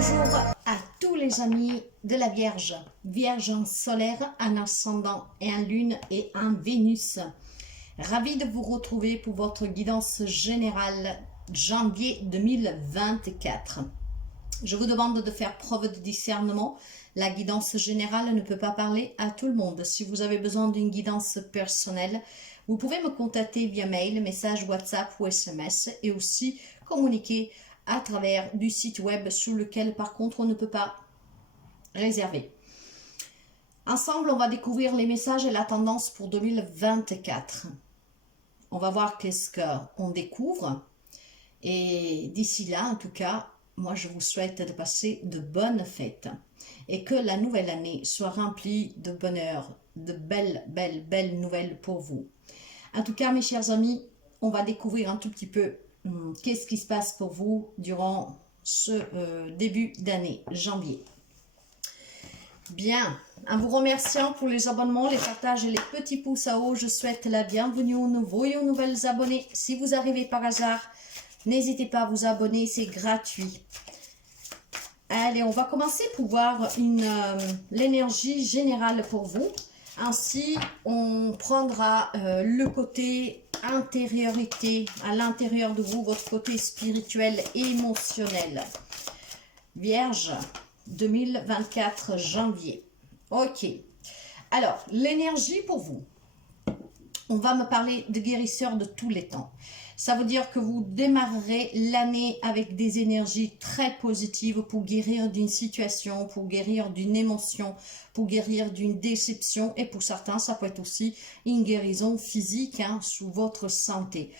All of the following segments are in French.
Bonjour à tous les amis de la Vierge. Vierge en solaire, un ascendant et un lune et un Vénus. Ravi de vous retrouver pour votre guidance générale janvier 2024. Je vous demande de faire preuve de discernement. La guidance générale ne peut pas parler à tout le monde. Si vous avez besoin d'une guidance personnelle, vous pouvez me contacter via mail, message WhatsApp ou SMS et aussi communiquer à travers du site web sur lequel par contre on ne peut pas réserver. Ensemble, on va découvrir les messages et la tendance pour 2024. On va voir qu'est-ce qu'on découvre. Et d'ici là, en tout cas, moi je vous souhaite de passer de bonnes fêtes et que la nouvelle année soit remplie de bonheur, de belles nouvelles pour vous. En tout cas, mes chers amis, on va découvrir un tout petit peu qu'est-ce qui se passe pour vous durant ce début d'année, janvier. Bien, en vous remerciant pour les abonnements, les partages et les petits pouces à haut, je souhaite la bienvenue aux nouveaux et aux nouvelles abonnés. Si vous arrivez par hasard, n'hésitez pas à vous abonner, c'est gratuit. Allez, on va commencer pour voir l'énergie générale pour vous. Ainsi, on prendra le côté intériorité, à l'intérieur de vous, votre côté spirituel et émotionnel. Vierge, 2024, janvier. Ok. Alors, l'énergie pour vous. On va me parler de guérisseur de tous les temps. Ça veut dire que vous démarrerez l'année avec des énergies très positives pour guérir d'une situation, pour guérir d'une émotion, pour guérir d'une déception. Et pour certains, ça peut être aussi une guérison physique sous votre santé.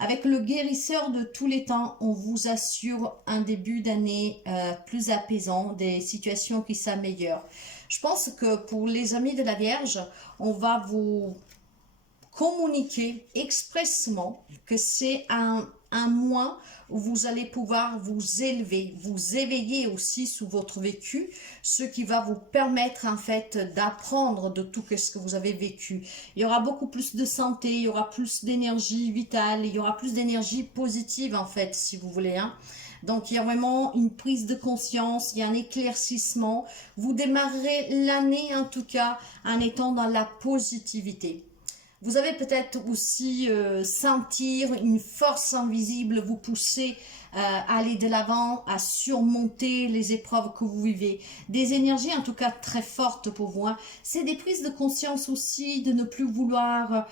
Avec le guérisseur de tous les temps, on vous assure un début d'année plus apaisant, des situations qui s'améliorent. Je pense que pour les amis de la Vierge, on va vous communiquer expressément que c'est un mois où vous allez pouvoir vous élever, vous éveiller aussi sous votre vécu, ce qui va vous permettre en fait d'apprendre de tout ce que vous avez vécu. Il y aura beaucoup plus de santé, il y aura plus d'énergie vitale, il y aura plus d'énergie positive en fait, si vous voulez. Donc, il y a vraiment une prise de conscience, il y a un éclaircissement. Vous démarrerez l'année en tout cas en étant dans la positivité. Vous avez peut-être aussi sentir une force invisible vous pousser à aller de l'avant, à surmonter les épreuves que vous vivez. Des énergies en tout cas très fortes pour vous. C'est des prises de conscience aussi de ne plus vouloir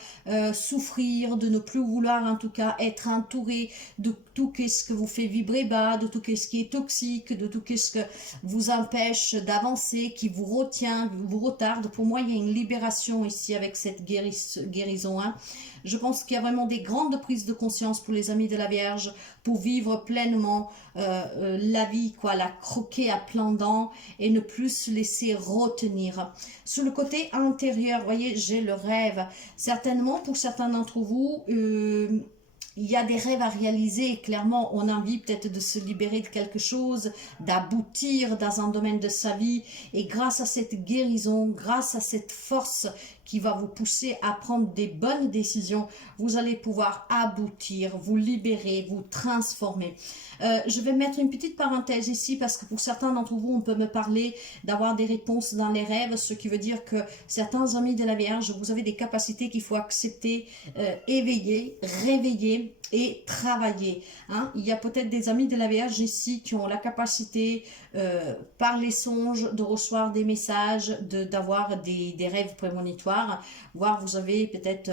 souffrir, de ne plus vouloir en tout cas être entouré de tout ce que vous fait vibrer bas, de tout ce qui est toxique, de tout ce que vous empêche d'avancer, qui vous retient, vous retarde. Pour moi, il y a une libération ici avec cette guérison. Je pense qu'il y a vraiment des grandes prises de conscience pour les amis de la Vierge, pour vivre pleinement la vie, la croquer à plein dents et ne plus se laisser retenir. Sur le côté intérieur, vous voyez, j'ai le rêve. Certainement, pour certains d'entre vous, il y a des rêves à réaliser. Clairement, on a envie peut-être de se libérer de quelque chose, d'aboutir dans un domaine de sa vie. Et grâce à cette guérison, grâce à cette force qui va vous pousser à prendre des bonnes décisions, vous allez pouvoir aboutir, vous libérer, vous transformer. Je vais mettre une petite parenthèse ici parce que pour certains d'entre vous, on peut me parler d'avoir des réponses dans les rêves, ce qui veut dire que certains amis de la Vierge, vous avez des capacités qu'il faut accepter, éveiller, réveiller et travailler. Il y a peut-être des amis de la Vierge ici qui ont la capacité, par les songes, de recevoir des messages, d'avoir des rêves prémonitoires, voire vous avez peut-être,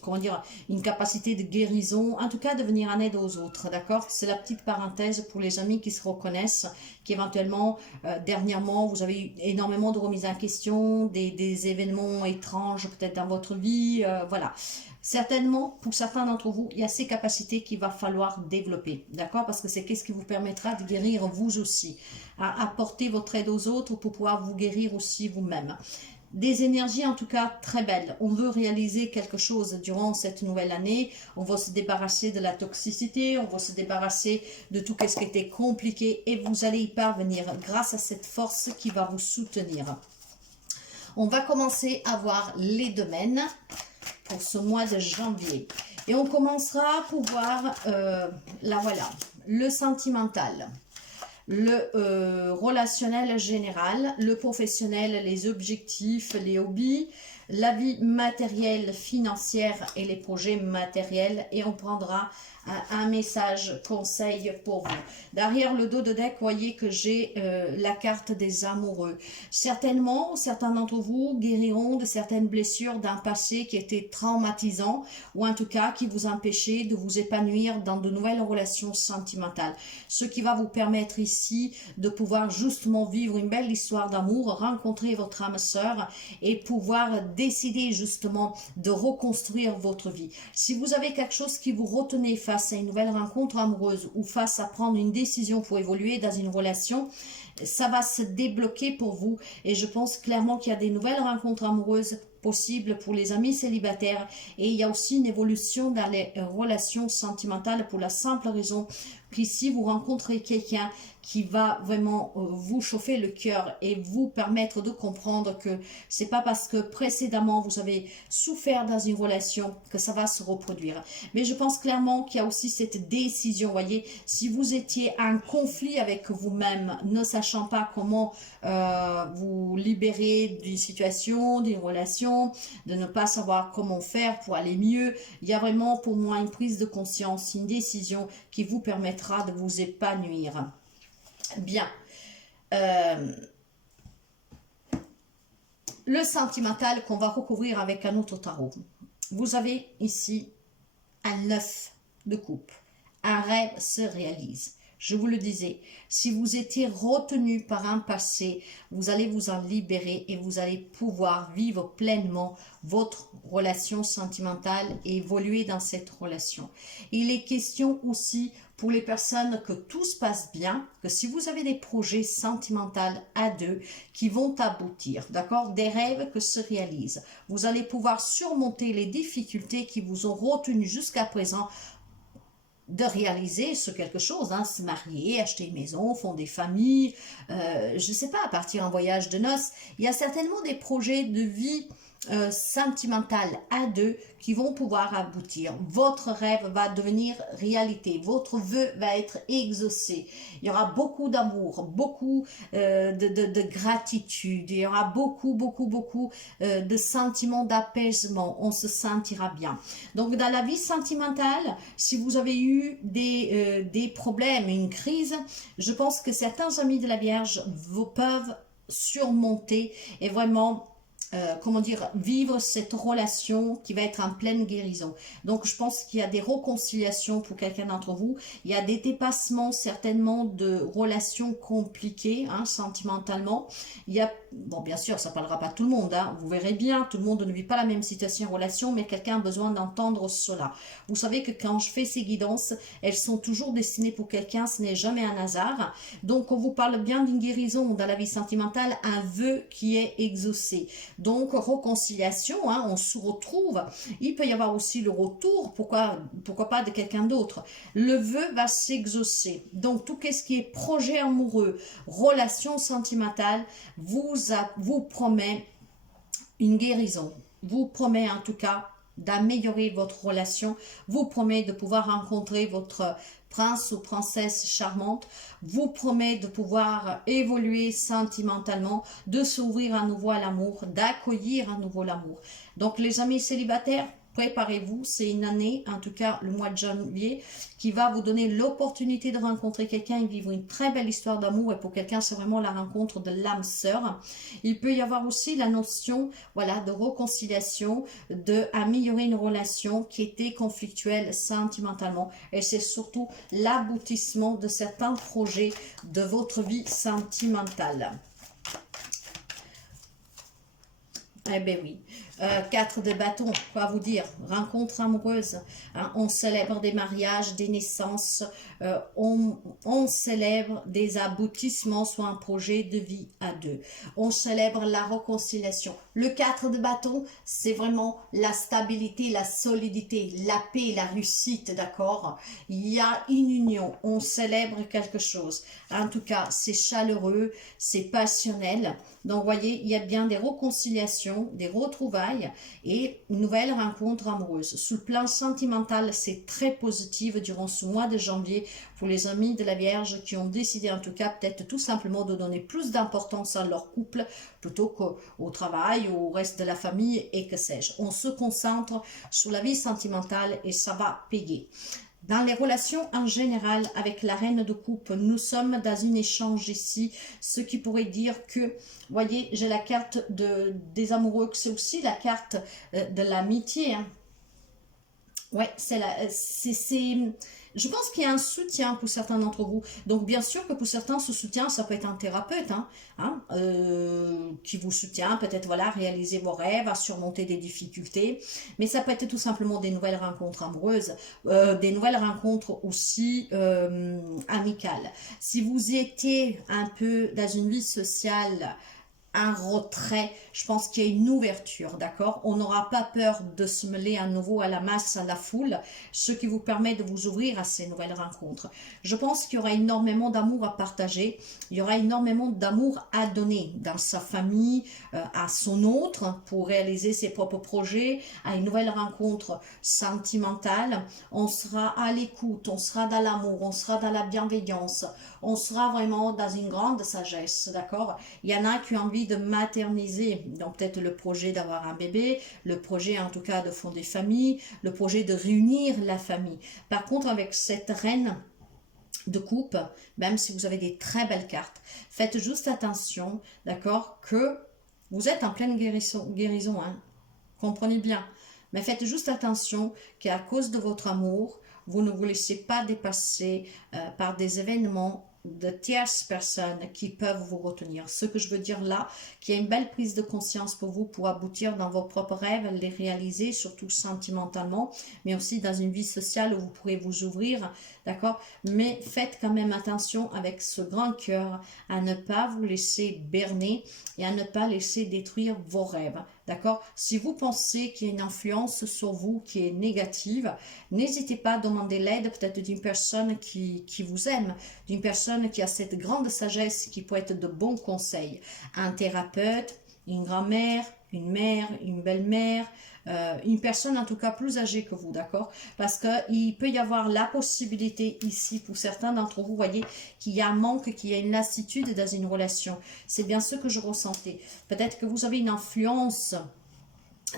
comment dire, une capacité de guérison, en tout cas de venir en aide aux autres, d'accord? C'est la petite parenthèse pour les amis qui se reconnaissent, qui éventuellement, dernièrement, vous avez eu énormément de remises en question, des événements étranges peut-être dans votre vie, voilà. Certainement, pour certains d'entre vous, il y a ces capacités qu'il va falloir développer, d'accord? Parce que c'est ce qui vous permettra de guérir vous aussi, à apporter votre aide aux autres pour pouvoir vous guérir aussi vous-même. Des énergies en tout cas très belles. On veut réaliser quelque chose durant cette nouvelle année. On va se débarrasser de la toxicité, on va se débarrasser de tout ce qui était compliqué et vous allez y parvenir grâce à cette force qui va vous soutenir. On va commencer à voir les domaines pour ce mois de janvier. Et on commencera pour voir, le sentimental, le relationnel général, le professionnel, les objectifs, les hobbies, la vie matérielle, financière et les projets matériels. Et on prendra un message conseil pour vous. Derrière le dos de deck, voyez que j'ai la carte des amoureux. Certainement, certains d'entre vous guériront de certaines blessures d'un passé qui était traumatisant, ou en tout cas qui vous empêchait de vous épanouir dans de nouvelles relations sentimentales. Ce qui va vous permettre ici de pouvoir justement vivre une belle histoire d'amour, rencontrer votre âme sœur et pouvoir décider justement de reconstruire votre vie. Si vous avez quelque chose qui vous retenait face à une nouvelle rencontre amoureuse ou face à prendre une décision pour évoluer dans une relation, ça va se débloquer pour vous. Et je pense clairement qu'il y a des nouvelles rencontres amoureuses possibles pour les amis célibataires. Et il y a aussi une évolution dans les relations sentimentales pour la simple raison qu'ici vous rencontrez quelqu'un qui va vraiment vous chauffer le cœur et vous permettre de comprendre que c'est pas parce que précédemment vous avez souffert dans une relation que ça va se reproduire. Mais je pense clairement qu'il y a aussi cette décision, voyez, si vous étiez en conflit avec vous-même, ne sachant pas comment vous libérer d'une situation, d'une relation, de ne pas savoir comment faire pour aller mieux, il y a vraiment pour moi une prise de conscience, une décision qui vous permettra de vous épanouir. Bien. Le sentimental qu'on va recouvrir avec un autre tarot. Vous avez ici un 9 de coupe. Un rêve se réalise. Je vous le disais, si vous étiez retenu par un passé, vous allez vous en libérer et vous allez pouvoir vivre pleinement votre relation sentimentale et évoluer dans cette relation. Il est question aussi pour les personnes que tout se passe bien, que si vous avez des projets sentimentaux à deux qui vont aboutir, d'accord, des rêves que se réalisent, vous allez pouvoir surmonter les difficultés qui vous ont retenu jusqu'à présent de réaliser ce quelque chose, hein, se marier, acheter une maison, fonder des familles, je ne sais pas, partir en voyage de noces. Il y a certainement des projets de vie sentimentale à deux qui vont pouvoir aboutir. Votre rêve va devenir réalité, votre vœu va être exaucé. Il y aura beaucoup d'amour, beaucoup de gratitude, il y aura beaucoup de sentiments d'apaisement, on se sentira bien. Donc dans la vie sentimentale, si vous avez eu des problèmes, une crise, je pense que certains amis de la Vierge vous peuvent surmonter et vraiment comment dire, vivre cette relation qui va être en pleine guérison. Donc je pense qu'il y a des réconciliations pour quelqu'un d'entre vous, il y a des dépassements certainement de relations compliquées, hein, sentimentalement. Il y a, bon bien sûr ça ne parlera pas tout le monde, hein, vous verrez bien, tout le monde ne vit pas la même situation en relation, mais quelqu'un a besoin d'entendre cela. Vous savez que quand je fais ces guidances, elles sont toujours destinées pour quelqu'un, ce n'est jamais un hasard. Donc on vous parle bien d'une guérison dans la vie sentimentale, un vœu qui est exaucé. Donc, réconciliation, hein, on se retrouve. Il peut y avoir aussi le retour, pourquoi pas de quelqu'un d'autre. Le vœu va s'exaucer. Donc, tout ce qui est projet amoureux, relation sentimentale, vous promet une guérison. Vous promet en tout cas d'améliorer votre relation, vous promet de pouvoir rencontrer votre prince ou princesse charmante, vous promet de pouvoir évoluer sentimentalement, de s'ouvrir à nouveau à l'amour, d'accueillir à nouveau l'amour. Donc les amis célibataires, préparez-vous, c'est une année, en tout cas le mois de janvier, qui va vous donner l'opportunité de rencontrer quelqu'un et vivre une très belle histoire d'amour. Et pour quelqu'un, c'est vraiment la rencontre de l'âme sœur. Il peut y avoir aussi la notion, voilà, de réconciliation, d'améliorer une relation qui était conflictuelle sentimentalement. Et c'est surtout l'aboutissement de certains projets de votre vie sentimentale. Eh bien oui, 4 de bâtons, quoi vous dire, rencontre amoureuse, hein, on célèbre des mariages, des naissances, on célèbre des aboutissements, soit un projet de vie à deux, on célèbre la réconciliation. Le 4 de bâtons, c'est vraiment la stabilité, la solidité, la paix, la réussite, d'accord? Il y a une union, on célèbre quelque chose. En tout cas, c'est chaleureux, c'est passionnel. Donc, vous voyez, il y a bien des réconciliations, des retrouvailles, travail et une nouvelle rencontre amoureuse. Sur le plan sentimental, c'est très positif durant ce mois de janvier pour les amis de la Vierge qui ont décidé en tout cas peut-être tout simplement de donner plus d'importance à leur couple plutôt qu'au travail, au reste de la famille et que sais-je. On se concentre sur la vie sentimentale et ça va payer. Dans les relations en général avec la reine de coupe, nous sommes dans un échange ici, ce qui pourrait dire que, voyez, j'ai la carte des amoureux, c'est aussi la carte de l'amitié. Hein. Ouais, je pense qu'il y a un soutien pour certains d'entre vous. Donc, bien sûr que pour certains, ce soutien, ça peut être un thérapeute qui vous soutient, peut-être, voilà, à réaliser vos rêves, à surmonter des difficultés. Mais ça peut être tout simplement des nouvelles rencontres amoureuses, des nouvelles rencontres aussi amicales. Si vous étiez un peu dans une vie sociale, un retrait, je pense qu'il y a une ouverture, d'accord? On n'aura pas peur de se mêler à nouveau à la masse, à la foule, ce qui vous permet de vous ouvrir à ces nouvelles rencontres. Je pense qu'il y aura énormément d'amour à partager, il y aura énormément d'amour à donner dans sa famille, à son autre, pour réaliser ses propres projets, à une nouvelle rencontre sentimentale. On sera à l'écoute, on sera dans l'amour, on sera dans la bienveillance, on sera vraiment dans une grande sagesse, d'accord? Il y en a qui ont envie de materniser, donc peut-être le projet d'avoir un bébé, le projet en tout cas de fonder famille, le projet de réunir la famille. Par contre, avec cette reine de coupe, même si vous avez des très belles cartes, faites juste attention, d'accord, que vous êtes en pleine guérison, hein, comprenez bien, mais faites juste attention qu'à cause de votre amour, vous ne vous laissez pas dépasser par des événements de tierces personnes qui peuvent vous retenir. Ce que je veux dire là, qu'il y a une belle prise de conscience pour vous pour aboutir dans vos propres rêves, les réaliser, surtout sentimentalement, mais aussi dans une vie sociale où vous pourrez vous ouvrir, d'accord? Mais faites quand même attention avec ce grand cœur à ne pas vous laisser berner et à ne pas laisser détruire vos rêves, d'accord? Si vous pensez qu'il y a une influence sur vous qui est négative, n'hésitez pas à demander l'aide peut-être d'une personne qui vous aime, d'une personne qui a cette grande sagesse qui peut être de bons conseils. Un thérapeute, une grand-mère, une mère, une belle-mère, une personne en tout cas plus âgée que vous, d'accord? Parce qu'il peut y avoir la possibilité ici, pour certains d'entre vous, voyez, qu'il y a un manque, qu'il y a une lassitude dans une relation. C'est bien ce que je ressentais. Peut-être que vous avez une influence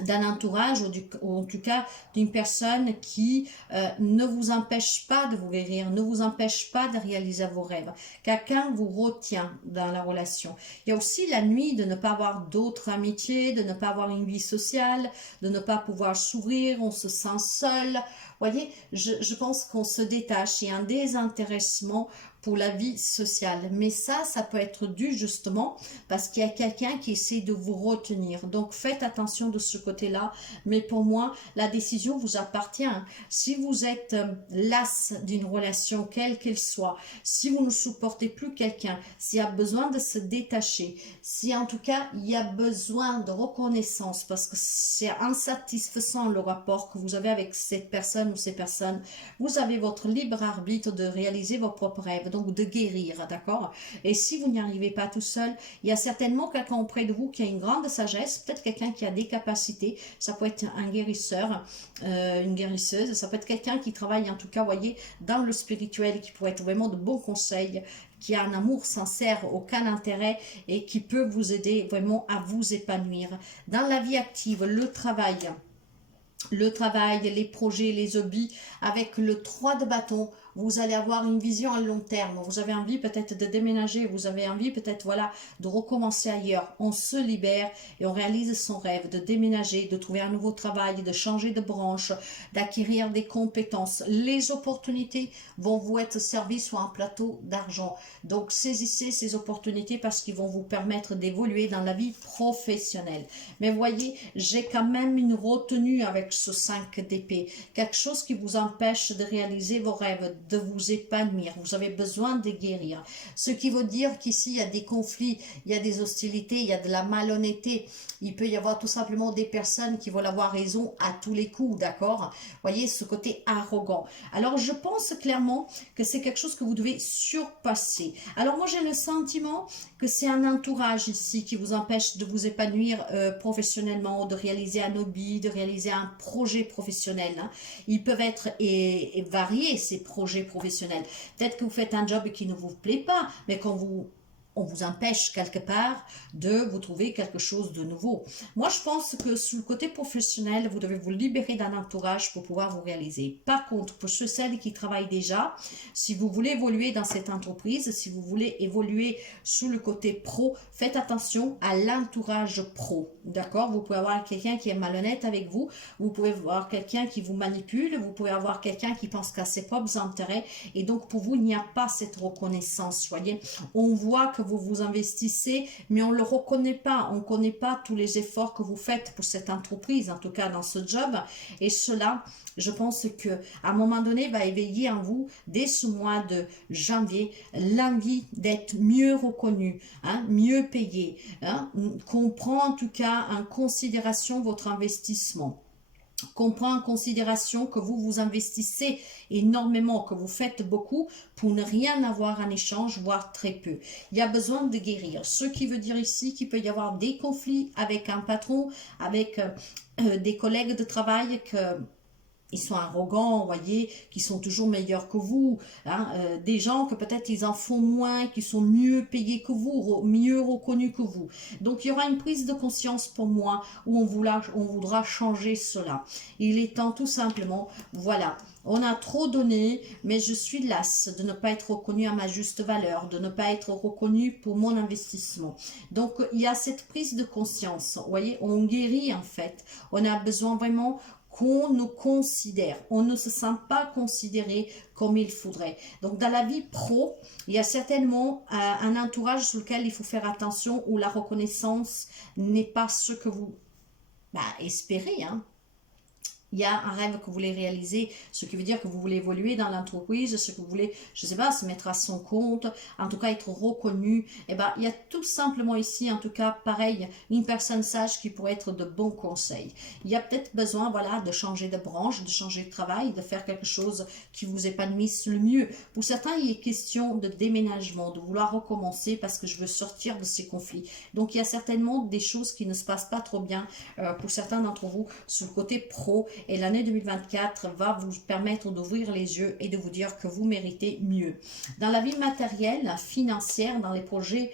d'un entourage ou en tout cas d'une personne qui ne vous empêche pas de vous guérir, ne vous empêche pas de réaliser vos rêves. Quelqu'un vous retient dans la relation. Il y a aussi la nuit de ne pas avoir d'autres amitiés, de ne pas avoir une vie sociale, de ne pas pouvoir s'ouvrir, on se sent seul. Vous voyez, je pense qu'on se détache, il y a un désintéressement pour la vie sociale. Mais ça peut être dû justement parce qu'il y a quelqu'un qui essaie de vous retenir. Donc, faites attention de ce côté-là. Mais pour moi, la décision vous appartient. Si vous êtes las d'une relation, quelle qu'elle soit, si vous ne supportez plus quelqu'un, s'il y a besoin de se détacher, si en tout cas, il y a besoin de reconnaissance parce que c'est insatisfaisant le rapport que vous avez avec cette personne ou ces personnes, vous avez votre libre arbitre de réaliser vos propres rêves, donc de guérir, d'accord? Et si vous n'y arrivez pas tout seul, il y a certainement quelqu'un auprès de vous qui a une grande sagesse, peut-être quelqu'un qui a des capacités, ça peut être un guérisseur, une guérisseuse, ça peut être quelqu'un qui travaille en tout cas, voyez, dans le spirituel, qui pourrait être vraiment de bons conseils, qui a un amour sincère, aucun intérêt et qui peut vous aider vraiment à vous épanouir. Dans la vie active, le travail, les projets, les hobbies, avec le 3 de bâton, vous allez avoir une vision à long terme. Vous avez envie peut-être de déménager, vous avez envie peut-être voilà de recommencer ailleurs. On se libère et on réalise son rêve de déménager, de trouver un nouveau travail, de changer de branche, d'acquérir des compétences. Les opportunités vont vous être servies sur un plateau d'argent. Donc saisissez ces opportunités parce qu'ils vont vous permettre d'évoluer dans la vie professionnelle. Mais voyez, j'ai quand même une retenue avec avec ce 5 d'épée. Quelque chose qui vous empêche de réaliser vos rêves, de vous épanouir. Vous avez besoin de guérir. Ce qui veut dire qu'ici, il y a des conflits, il y a des hostilités, il y a de la malhonnêteté. Il peut y avoir tout simplement des personnes qui veulent avoir raison à tous les coups, d'accord? Voyez, ce côté arrogant. Alors, je pense clairement que c'est quelque chose que vous devez surpasser. Alors, moi, j'ai le sentiment que c'est un entourage ici qui vous empêche de vous épanouir professionnellement, de réaliser un hobby, de réaliser un projet professionnel. Hein. Ils peuvent être variés, ces projets professionnels. Peut-être que vous faites un job qui ne vous plaît pas, mais quand on vous empêche quelque part de vous trouver quelque chose de nouveau. Moi, je pense que sur le côté professionnel, vous devez vous libérer d'un entourage pour pouvoir vous réaliser. Par contre, pour ceux, celles qui travaillent déjà, si vous voulez évoluer dans cette entreprise, si vous voulez évoluer sur le côté pro, faites attention à l'entourage pro. D'accord? Vous pouvez avoir quelqu'un qui est malhonnête avec vous, vous pouvez avoir quelqu'un qui vous manipule, vous pouvez avoir quelqu'un qui pense qu'à ses propres intérêts, et donc pour vous, il n'y a pas cette reconnaissance. Voyez, on voit que vous vous investissez, mais on ne le reconnaît pas. On ne connaît pas tous les efforts que vous faites pour cette entreprise, en tout cas dans ce job. Et cela, je pense que à un moment donné, va éveiller en vous, dès ce mois de janvier, l'envie d'être mieux reconnu, hein, mieux payé, hein, qu'on prend en tout cas en considération votre investissement. Qu'on prend en considération que vous vous investissez énormément, que vous faites beaucoup pour ne rien avoir en échange, voire très peu. Il y a besoin de guérir. Ce qui veut dire ici qu'il peut y avoir des conflits avec un patron, avec des collègues de travail ils sont arrogants, vous voyez, qui sont toujours meilleurs que vous, hein, des gens que peut-être ils en font moins, qui sont mieux payés que vous, mieux reconnus que vous. Donc il y aura une prise de conscience pour moi où on voudra changer cela. Il est temps tout simplement, voilà, on a trop donné, mais je suis lasse de ne pas être reconnue à ma juste valeur, de ne pas être reconnue pour mon investissement. Donc il y a cette prise de conscience, vous voyez, on guérit en fait, on a besoin vraiment qu'on nous considère. On ne se sent pas considéré comme il faudrait. Donc, dans la vie pro, il y a certainement un entourage sur lequel il faut faire attention où la reconnaissance n'est pas ce que vous espérez, hein. Il y a un rêve que vous voulez réaliser, ce qui veut dire que vous voulez évoluer dans l'entreprise, ce que vous voulez, je ne sais pas, se mettre à son compte, en tout cas être reconnu. Eh bien, il y a tout simplement ici, en tout cas, pareil, une personne sage qui pourrait être de bons conseils. Il y a peut-être besoin, voilà, de changer de branche, de changer de travail, de faire quelque chose qui vous épanouisse le mieux. Pour certains, il est question de déménagement, de vouloir recommencer parce que je veux sortir de ces conflits. Donc, il y a certainement des choses qui ne se passent pas trop bien pour certains d'entre vous sur le côté pro. Et l'année 2024 va vous permettre d'ouvrir les yeux et de vous dire que vous méritez mieux. Dans la vie matérielle, financière, dans les projets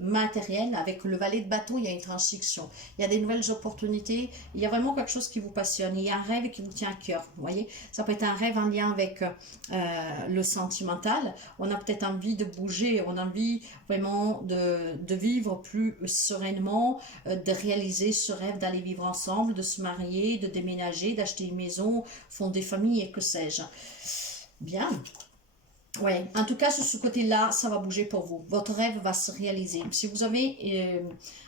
matériels, avec le valet de bateau, il y a une transition. Il y a des nouvelles opportunités. Il y a vraiment quelque chose qui vous passionne. Il y a un rêve qui vous tient à cœur. Vous voyez, ça peut être un rêve en lien avec le sentimental. On a peut-être envie de bouger. On a envie vraiment de vivre plus sereinement, de réaliser ce rêve d'aller vivre ensemble, de se marier, de déménager, d'acheter une maison, fonder famille et que sais-je. Bien. Ouais, en tout cas, sur ce côté-là, ça va bouger pour vous. Votre rêve va se réaliser. Si vous avez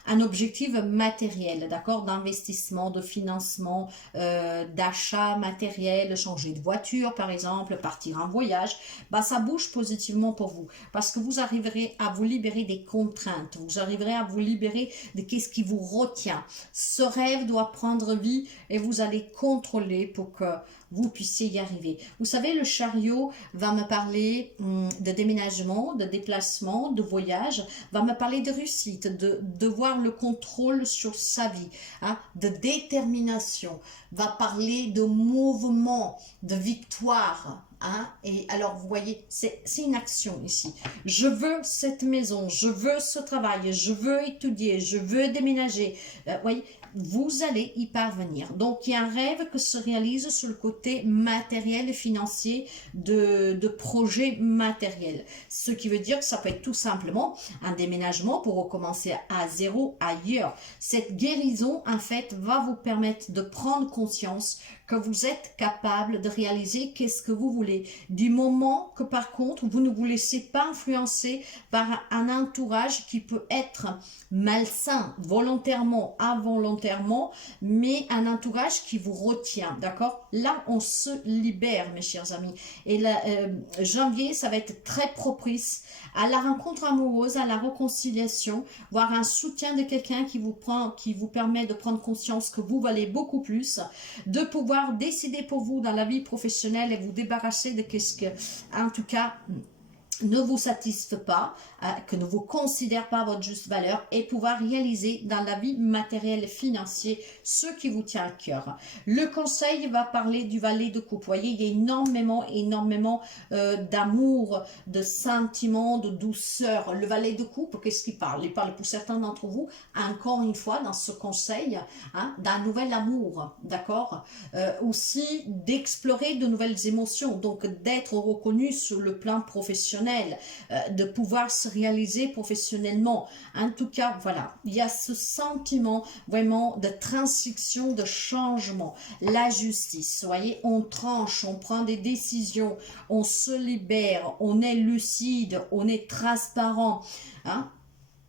un objectif matériel, d'accord, d'investissement, de financement, d'achat matériel, changer de voiture, par exemple, partir en voyage, bah, ça bouge positivement pour vous. Parce que vous arriverez à vous libérer des contraintes. Vous arriverez à vous libérer de qu'est-ce qui vous retient. Ce rêve doit prendre vie et vous allez contrôler pour que vous puissiez y arriver. Vous savez, le chariot va me parler de déménagement, de déplacement, de voyage, va me parler de réussite, de voir le contrôle sur sa vie, hein, de détermination, va parler de mouvement, de victoire. Hein? Et alors, vous voyez, c'est une action ici. Je veux cette maison, je veux ce travail, je veux étudier, je veux déménager. Voyez, vous allez y parvenir. Donc, il y a un rêve que se réalise sur le côté matériel et financier de projets matériels. Ce qui veut dire que ça peut être tout simplement un déménagement pour recommencer à zéro ailleurs. Cette guérison, en fait, va vous permettre de prendre conscience que vous êtes capable de réaliser qu'est-ce que vous voulez. Du moment que par contre, vous ne vous laissez pas influencer par un entourage qui peut être malsain, volontairement, involontairement, mais un entourage qui vous retient, d'accord? Là, on se libère, mes chers amis. Et là, janvier, ça va être très propice à la rencontre amoureuse, à la réconciliation, voire un soutien de quelqu'un qui vous permet de prendre conscience que vous valez beaucoup plus, de pouvoir décider pour vous dans la vie professionnelle et vous débarrasser de qu'est-ce que, en tout cas, ne vous satisfait pas, que ne vous considère pas votre juste valeur et pouvoir réaliser dans la vie matérielle et financière ce qui vous tient à cœur. Le conseil va parler du valet de coupe. Vous voyez, il y a énormément d'amour, de sentiments, de douceur. Le valet de coupe, qu'est-ce qu'il parle? Il parle pour certains d'entre vous, encore une fois, dans ce conseil, hein, d'un nouvel amour, d'accord? Aussi d'explorer de nouvelles émotions, donc d'être reconnu sur le plan professionnel, de pouvoir se réaliser professionnellement. En tout cas, voilà, il y a ce sentiment vraiment de transition, de changement. La justice, vous voyez, on tranche, on prend des décisions, on se libère, on est lucide, on est transparent, hein.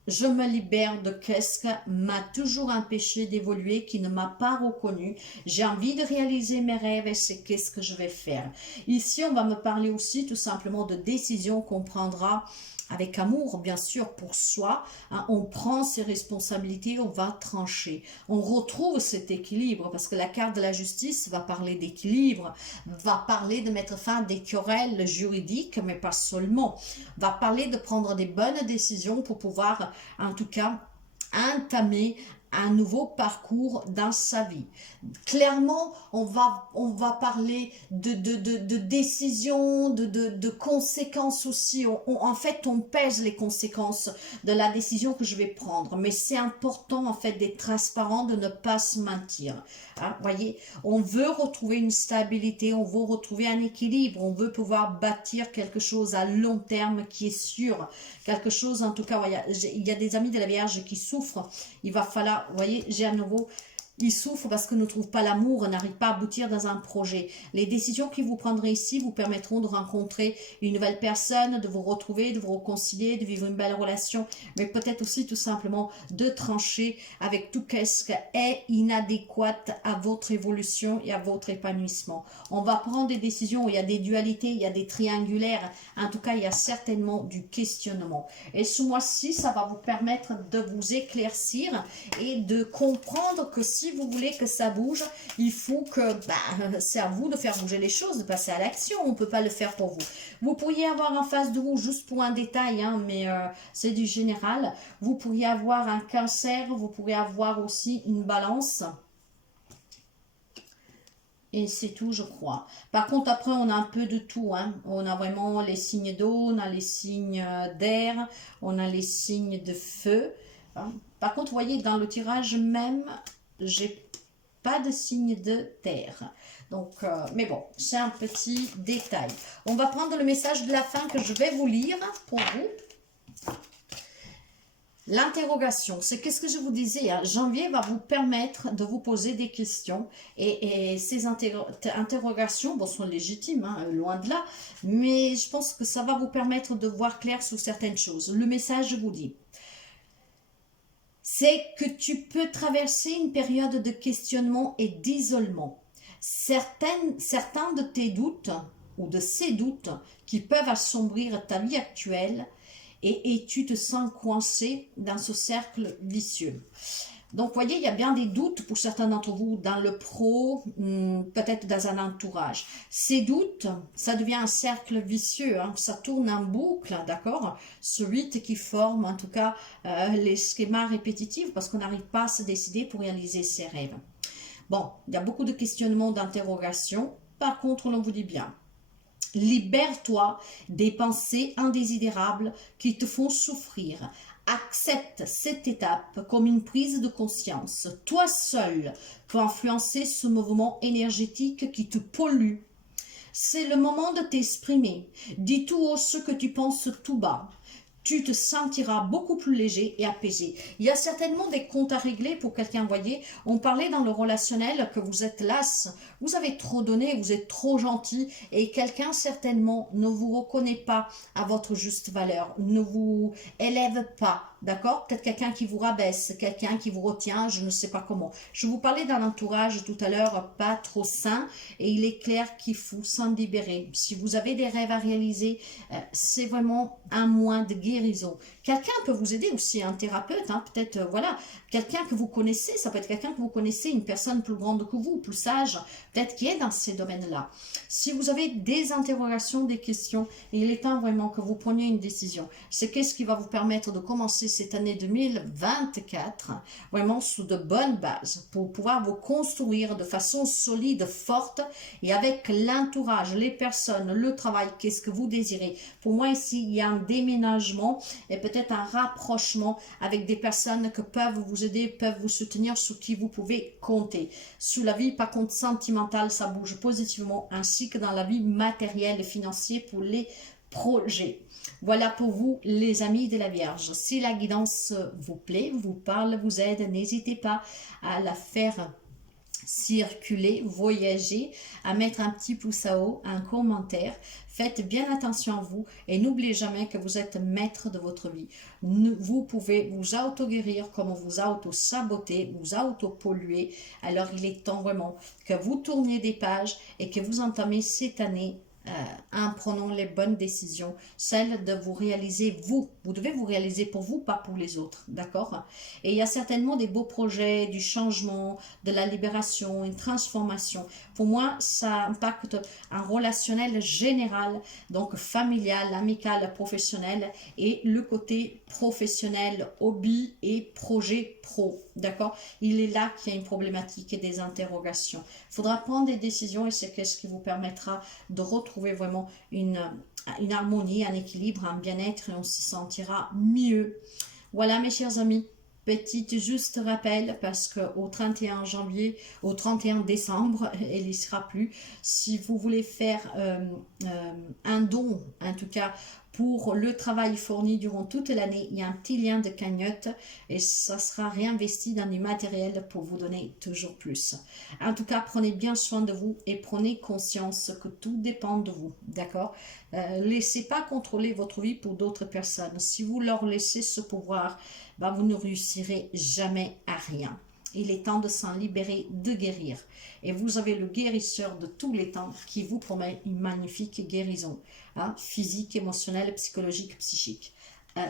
Je me libère de qu'est-ce qui m'a toujours empêché d'évoluer, qui ne m'a pas reconnu. J'ai envie de réaliser mes rêves et c'est qu'est-ce que je vais faire. Ici, on va me parler aussi tout simplement de décisions qu'on prendra avec amour, bien sûr, pour soi, hein. On prend ses responsabilités, on va trancher. On retrouve cet équilibre, parce que la carte de la justice va parler d'équilibre, va parler de mettre fin à des querelles juridiques, mais pas seulement. Va parler de prendre des bonnes décisions pour pouvoir, en tout cas, entamer un nouveau parcours dans sa vie. Clairement, on va parler de décisions, de conséquences aussi. En fait, on pèse les conséquences de la décision que je vais prendre. Mais c'est important, en fait, d'être transparent, de ne pas se mentir. Hein, voyez, on veut retrouver une stabilité, on veut retrouver un équilibre, on veut pouvoir bâtir quelque chose à long terme qui est sûr. Quelque chose, en tout cas, il y a des amis de la Vierge qui souffrent. Il va falloir, vous voyez, j'ai à nouveau... Ils souffrent parce qu'ils ne trouvent pas l'amour, n'arrivent pas à aboutir dans un projet. Les décisions que vous prendrez ici vous permettront de rencontrer une nouvelle personne, de vous retrouver, de vous réconcilier, de vivre une belle relation, mais peut-être aussi tout simplement de trancher avec tout ce qui est inadéquat à votre évolution et à votre épanouissement. On va prendre des décisions où il y a des dualités, il y a des triangulaires, en tout cas il y a certainement du questionnement. Et ce mois-ci, ça va vous permettre de vous éclaircir et de comprendre que si vous voulez que ça bouge, il faut que, c'est à vous de faire bouger les choses, de passer à l'action. On ne peut pas le faire pour vous. Vous pourriez avoir en face de vous, juste pour un détail, hein, mais c'est du général, vous pourriez avoir un cancer, vous pourriez avoir aussi une balance. Et c'est tout, je crois. Par contre, après, on a un peu de tout. Hein. On a vraiment les signes d'eau, on a les signes d'air, on a les signes de feu. Hein. Par contre, vous voyez, dans le tirage même, j'ai pas de signe de terre. Donc, mais bon, c'est un petit détail. On va prendre le message de la fin que je vais vous lire pour vous. L'interrogation, c'est qu'est-ce que je vous disais, hein, janvier va vous permettre de vous poser des questions et ces interrogations, bon, sont légitimes, hein, loin de là, mais je pense que ça va vous permettre de voir clair sur certaines choses. Le message, je vous dis, c'est que tu peux traverser une période de questionnement et d'isolement. Certains de tes doutes ou de ces doutes qui peuvent assombrir ta vie actuelle et tu te sens coincé dans ce cercle vicieux. Donc, vous voyez, il y a bien des doutes pour certains d'entre vous dans le pro, peut-être dans un entourage. Ces doutes, ça devient un cercle vicieux, hein, ça tourne en boucle, d'accord? Ce 8 qui forme, en tout cas, les schémas répétitifs parce qu'on n'arrive pas à se décider pour réaliser ses rêves. Bon, il y a beaucoup de questionnements, d'interrogations. Par contre, l'on vous dit bien, libère-toi des pensées indésirables qui te font souffrir. Accepte cette étape comme une prise de conscience. Toi seul peux influencer ce mouvement énergétique qui te pollue. C'est le moment de t'exprimer. Dis tout haut ce que tu penses tout bas. tu te sentiras beaucoup plus léger et apaisé. Il y a certainement des comptes à régler pour quelqu'un, voyez. On parlait dans le relationnel que vous êtes las, vous avez trop donné, vous êtes trop gentil et quelqu'un certainement ne vous reconnaît pas à votre juste valeur, ne vous élève pas, d'accord? Peut-être quelqu'un qui vous rabaisse, quelqu'un qui vous retient, je ne sais pas comment. Je vous parlais d'un entourage tout à l'heure pas trop sain et il est clair qu'il faut s'en libérer. Si vous avez des rêves à réaliser, c'est vraiment un moyen de guérison. Quelqu'un peut vous aider aussi, un thérapeute, hein, peut-être, voilà, quelqu'un que vous connaissez, ça peut être quelqu'un que vous connaissez, une personne plus grande que vous, plus sage, peut-être qui est dans ces domaines-là. Si vous avez des interrogations, des questions, il est temps vraiment que vous preniez une décision. C'est qu'est-ce qui va vous permettre de commencer cette année 2024 vraiment sous de bonnes bases pour pouvoir vous construire de façon solide, forte et avec l'entourage, les personnes, le travail, qu'est-ce que vous désirez. Pour moi ici, il y a un déménagement et peut-être un rapprochement avec des personnes que peuvent vous aider, peuvent vous soutenir, sur qui vous pouvez compter. Sous la vie, par contre, sentimentale, ça bouge positivement, ainsi que dans la vie matérielle et financière pour les projets. Voilà pour vous les amis de la Vierge. Si la guidance vous plaît, vous parle, vous aide, n'hésitez pas à la faire circuler, voyager, à mettre un petit pouce à haut, un commentaire. Faites bien attention à vous et n'oubliez jamais que vous êtes maître de votre vie. Vous pouvez vous auto-guérir comme vous auto-saboter, vous auto-polluer. Alors il est temps vraiment que vous tourniez des pages et que vous entamez cette année en prenant les bonnes décisions, celle de vous réaliser vous. Vous devez vous réaliser pour vous, pas pour les autres, d'accord? Et il y a certainement des beaux projets, du changement, de la libération, une transformation. Pour moi, ça impacte un relationnel général, donc familial, amical, professionnel et le côté professionnel, hobby et projet pro, d'accord? Il est là qu'il y a une problématique et des interrogations. Il faudra prendre des décisions et c'est ce qui vous permettra de retrouver vraiment une harmonie, un équilibre, un bien-être et on se sentira mieux. Voilà mes chers amis, petit juste rappel parce qu'au 31 janvier, au 31 décembre, il n'y sera plus. Si vous voulez faire un don, en tout cas pour le travail fourni durant toute l'année, il y a un petit lien de cagnotte et ça sera réinvesti dans du matériel pour vous donner toujours plus. En tout cas, prenez bien soin de vous et prenez conscience que tout dépend de vous, d'accord? Laissez pas contrôler votre vie pour d'autres personnes. Si vous leur laissez ce pouvoir, ben vous ne réussirez jamais à rien. Il est temps de s'en libérer, de guérir. Et vous avez le guérisseur de tous les temps qui vous promet une magnifique guérison, hein, physique, émotionnelle, psychologique, psychique.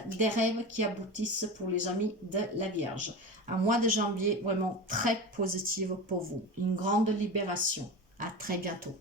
Des rêves qui aboutissent pour les amis de la Vierge. Un mois de janvier vraiment très positif pour vous. Une grande libération. À très bientôt.